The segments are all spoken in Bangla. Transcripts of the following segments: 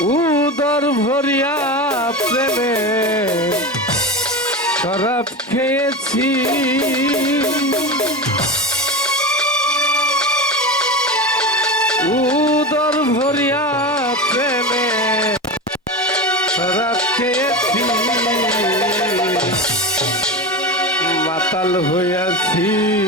উদর ভরিয়া প্রেমে শরাব খেয়েছি। উদর ভরিয়া প্রেমে শরাব খেয়েছি। মাতাল হইয়াছি।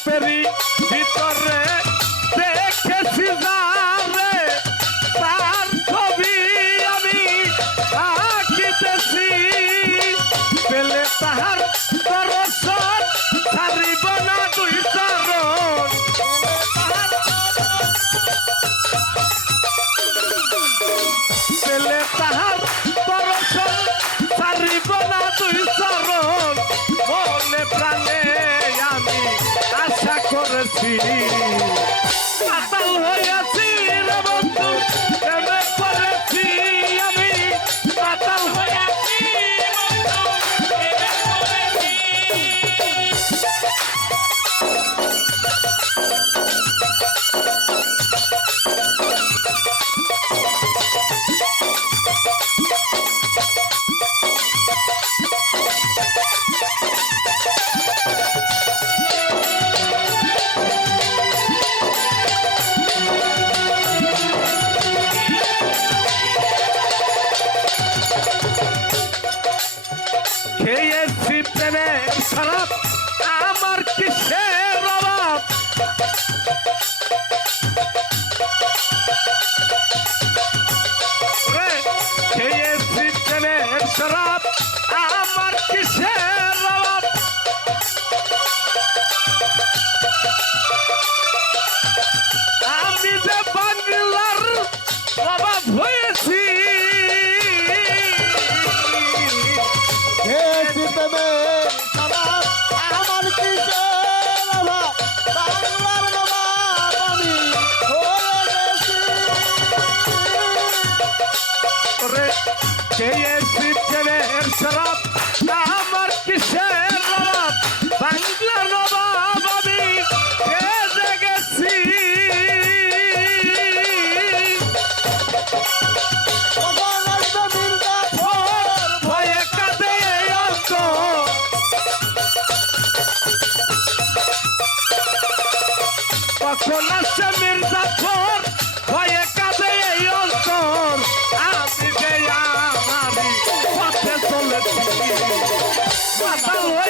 সরাতেরি ভিতরে খারাপ আমার কিসের অভাব? খেয়েছি আমার কিসের অভাব? খেয়েছি প্রেমের শরাব আমার কিসের অভাব বাংলা নবাব আমি গেছি ভয়ে কাঁদে অন্ত কখন আসছে মির্জাফর? মাতাল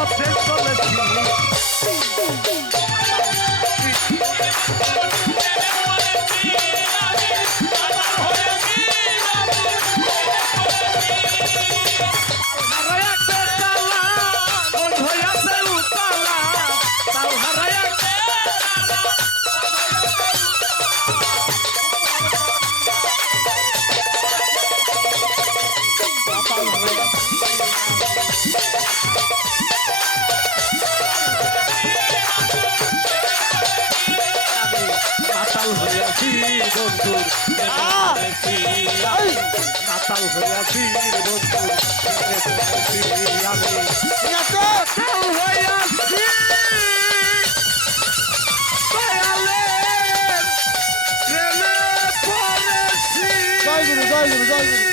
পথে হইয়াছি বন্ধুর! মাতাল হইয়াছি বন্ধুর আমি? মাতাল হইয়াছি জয় গুরু জয় গুরু জয় গুরু।